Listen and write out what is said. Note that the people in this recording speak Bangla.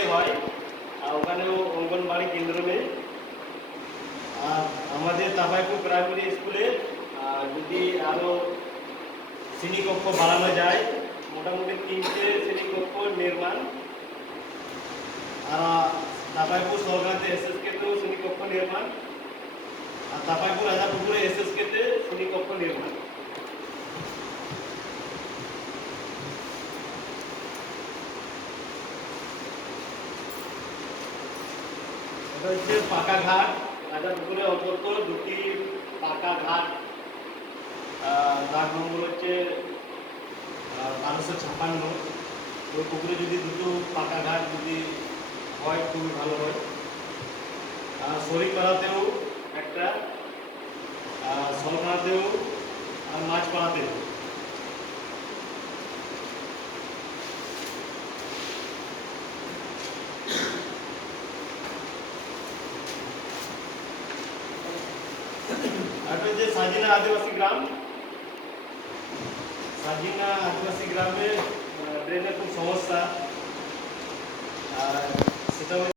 স্কুলে হয়, আর ওখানেও অঙ্গনবাড়ি কেন্দ্র নেই। আর আমাদের তাপাইপুর প্রাইমারি স্কুলে যদি আরও শ্রেণীকক্ষ বাড়ানো যায়, মোটামুটি 3টে শ্রেণীকক্ষ নির্মাণ। আর তাপাইপুর সরকারিতে এসএসকেতেও শ্রেণীকক্ষ নির্মাণ, আর তাপাইপুর রাজাপুকুরে এসএসকেতে শ্রেণীকক্ষ নির্মাণ। এটা হচ্ছে পাকা ঘাট। রাজাপুকুরে অন্তত 2টি পাকা ঘাট, ঘাট নম্বর হচ্ছে 1256। ওই পুকুরে যদি 2টো পাকা ঘাট যদি হয় খুবই ভালো হয়। শরীরপাড়াতেও একটা, সলপাড়াতেও, আর মাছপাড়াতেও। একটা যে সাজিনা আদিবাসী গ্রাম, সাজিনা আদিবাসী গ্রামে ড্রেনের খুব সমস্যা, সেটা